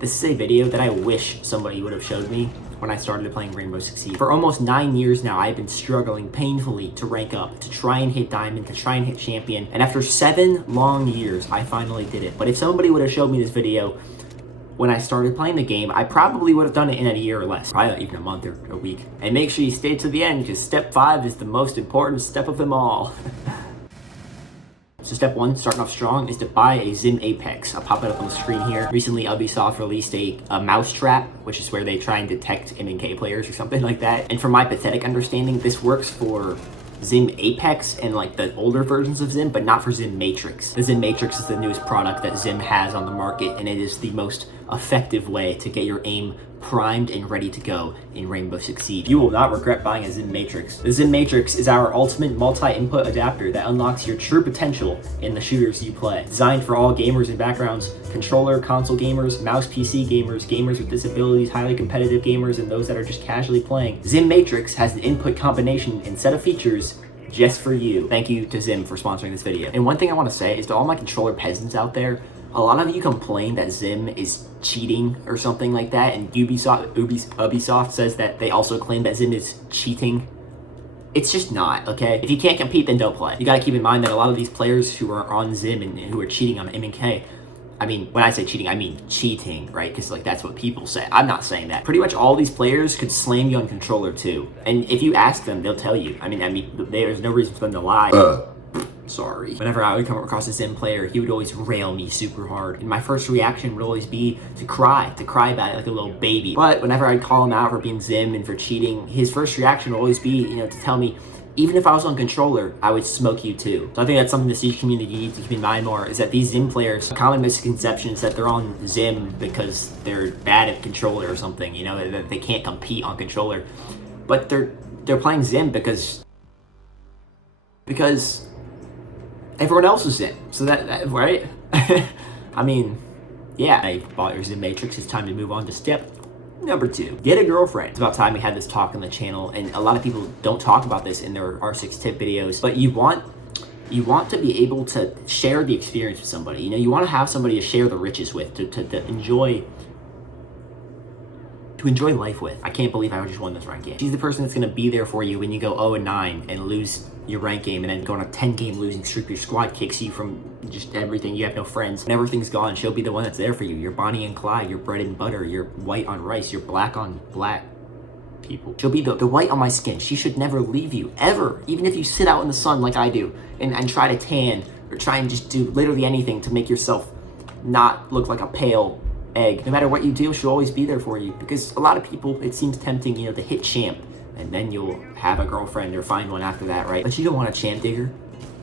This is a video that I wish somebody would have showed me when I started playing Rainbow Six Siege. For almost 9 years now, I've been struggling painfully to rank up, to try and hit Diamond, to try and hit Champion, and after 7 long years, I finally did it. But if somebody would have showed me this video when I started playing the game, I probably would have done it in a year or less. Probably not even a month or a week. And make sure you stay to the end, because step 5 is the most important step of them all. So step 1, starting off strong, is to buy a Zim Apex. I'll pop it up on the screen here. Recently, Ubisoft released a mouse trap, which is where they try and detect MK players or something like that. And from my pathetic understanding, this works for Zim Apex and like the older versions of Zim, but not for Zim Matrix. The Zim Matrix is the newest product that Zim has on the market, and it is the most effective way to get your aim primed and ready to go in Rainbow Six Siege. You will not regret buying a Zim Matrix. The Zim Matrix is our ultimate multi-input adapter that unlocks your true potential in the shooters you play. Designed for all gamers and backgrounds, controller, console gamers, mouse PC gamers, gamers with disabilities, highly competitive gamers, and those that are just casually playing. Zim Matrix has an input combination and set of features just for you. Thank you to Zim for sponsoring this video. And one thing I want to say is to all my controller peasants out there, a lot of you complain that Zim is cheating or something like that, and Ubisoft says that they also claim that Zim is cheating. It's just not, okay? If you can't compete, then don't play. You gotta keep in mind that a lot of these players who are on Zim and who are cheating on MK, I mean, when I say cheating, I mean cheating, right? Because like that's what people say. I'm not saying that. Pretty much all these players could slam you on controller too. And if you ask them, they'll tell you. I mean, there's no reason for them to lie. Sorry. Whenever I would come across a Zim player, he would always rail me super hard. And my first reaction would always be to cry about it like a little baby. But whenever I'd call him out for being Zim and for cheating, his first reaction would always be, to tell me, even if I was on controller, I would smoke you too. So I think that's something the Siege community needs to keep in mind more, is that these Zim players, a common misconception is that they're on Zim because they're bad at controller or something, that they can't compete on controller. But they're playing Zim because everyone else is Zim. So that right? I mean, yeah. I bought your Zim Matrix. It's time to move on to step number 2. Get a girlfriend. It's about time we had this talk on the channel, and a lot of people don't talk about this in their R6 tip videos, but you want to be able to share the experience with somebody. You want to have somebody to share the riches with, to enjoy life with. I can't believe I just won this rank game. She's the person that's going to be there for you when you go 0-9 and lose your rank game, and then go on a 10-game losing streak. Your squad kicks you from just everything. You have no friends. When everything's gone, she'll be the one that's there for you. Your Bonnie and Clyde, your bread and butter, your white on rice, your black on black people. She'll be the white on my skin. She should never leave you, ever. Even if you sit out in the sun like I do and try to tan or try and just do literally anything to make yourself not look like a pale egg. No matter what you do, she'll always be there for you, because a lot of people, it seems tempting, to hit champ, and then you'll have a girlfriend or find one after that, right? But you don't want a champ digger.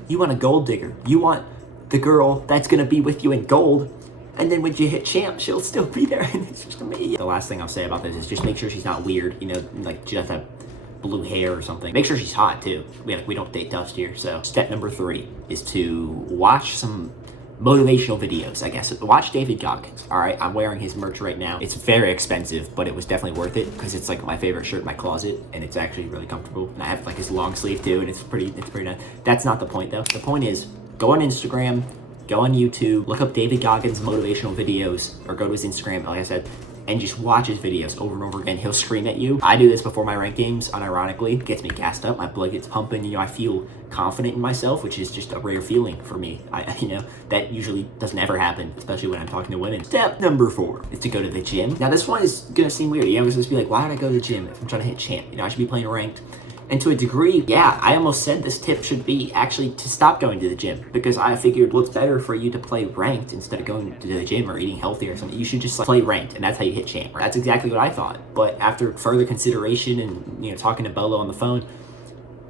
You want a gold digger. You want the girl that's gonna be with you in gold, and then when you hit champ, she'll still be there, and it's just amazing. The last thing I'll say about this is just make sure she's not weird, like she doesn't have blue hair or something. Make sure she's hot too. We don't date dust here. So step number 3 is to watch some motivational videos, I guess. Watch David Goggins. All right, I'm wearing his merch right now. It's very expensive, but it was definitely worth it because it's like my favorite shirt in my closet, and it's actually really comfortable. And I have like his long sleeve too, and it's pretty nice. That's not the point though. The point is, go on Instagram, go on YouTube, look up David Goggins motivational videos, or go to his Instagram, like I said, and just watch his videos over and over again. He'll scream at you. I do this before my ranked games, unironically. It gets me gassed up, my blood gets pumping, I feel confident in myself, which is just a rare feeling for me. That usually doesn't ever happen, especially when I'm talking to women. Step number 4 is to go to the gym. Now this one is gonna seem weird. I was supposed to be like, why did I go to the gym if I'm trying to hit champ? I should be playing ranked. And to a degree, yeah, I almost said this tip should be actually to stop going to the gym, because I figured, well, it's better for you to play ranked instead of going to the gym or eating healthy or something. You should just play ranked, and that's how you hit champ. That's exactly what I thought. But after further consideration and talking to Bolo on the phone,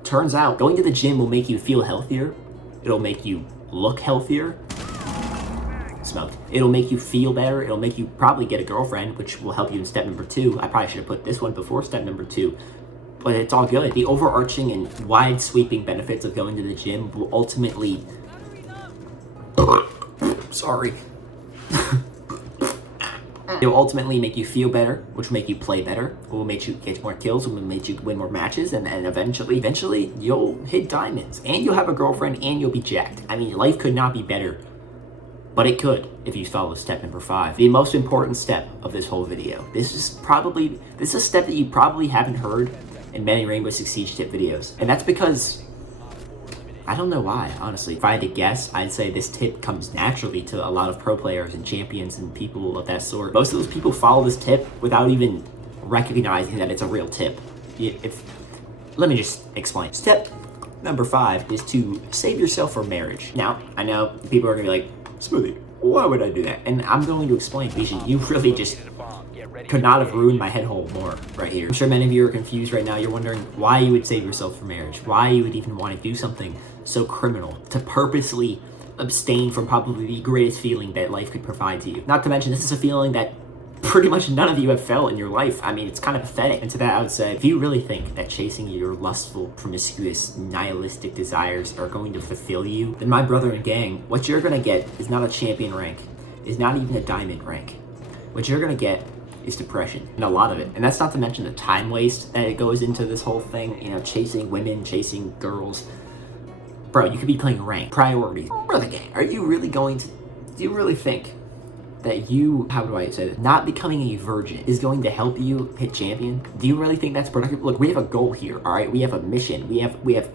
turns out going to the gym will make you feel healthier. It'll make you look healthier. Smoked. It'll make you feel better. It'll make you probably get a girlfriend, which will help you in step number 2. I probably should have put this one before step number 2. But it's all good. The overarching and wide sweeping benefits of going to the gym will ultimately... Sorry. It will ultimately make you feel better, which will make you play better. It will make you get more kills, it will make you win more matches, and eventually you'll hit diamonds. And you'll have a girlfriend, and you'll be jacked. I mean, life could not be better but it could if you follow step number 5. The most important step of this whole video. This is a step that you probably haven't heard in many Rainbow Six Siege tip videos. And that's because, I don't know why, honestly. If I had to guess, I'd say this tip comes naturally to a lot of pro players and champions and people of that sort. Most of those people follow this tip without even recognizing that it's a real tip. Let me just explain. Step number 5 is to save yourself for marriage. Now, I know people are gonna be like, Smoothie, why would I do that? And I'm going to explain, because you really just could not have ruined my head hole more right here. I'm sure many of you are confused right now. You're wondering why you would save yourself for marriage, why you would even want to do something so criminal, to purposely abstain from probably the greatest feeling that life could provide to you. Not to mention, this is a feeling that pretty much none of you have felt in your life. I mean, it's kind of pathetic. And to that, I would say, if you really think that chasing your lustful, promiscuous, nihilistic desires are going to fulfill you, then my brother and gang, what you're gonna get is not a champion rank, is not even a diamond rank. What you're gonna get is depression, and a lot of it. And that's not to mention the time waste that it goes into this whole thing, you know, chasing women, chasing girls. Bro, you could be playing rank. Priorities. Brother gang, are you really going to, do you really think that you, how do I say this, not becoming a virgin is going to help you hit champion? Do you really think that's productive? Look, we have a goal here, all right? We have a mission. We have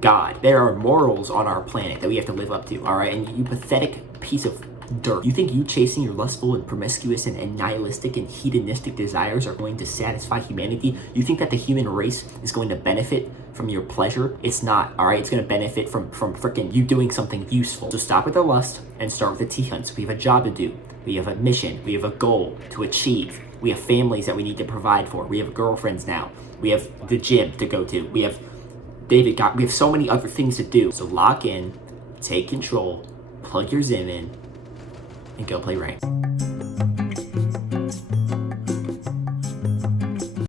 God. There are morals on our planet that we have to live up to, all right? And you pathetic piece of dirt. You think you chasing your lustful and promiscuous and nihilistic and hedonistic desires are going to satisfy humanity? You think that the human race is going to benefit from your pleasure? It's not, all right? It's going to benefit from freaking you doing something useful. So stop with the lust and start with the T-hunts. We have a job to do. We have a mission. We have a goal to achieve. We have families that we need to provide for. We have girlfriends now. We have the gym to go to. We have we have so many other things to do. So lock in, take control, plug your Zim in, and go play ranked.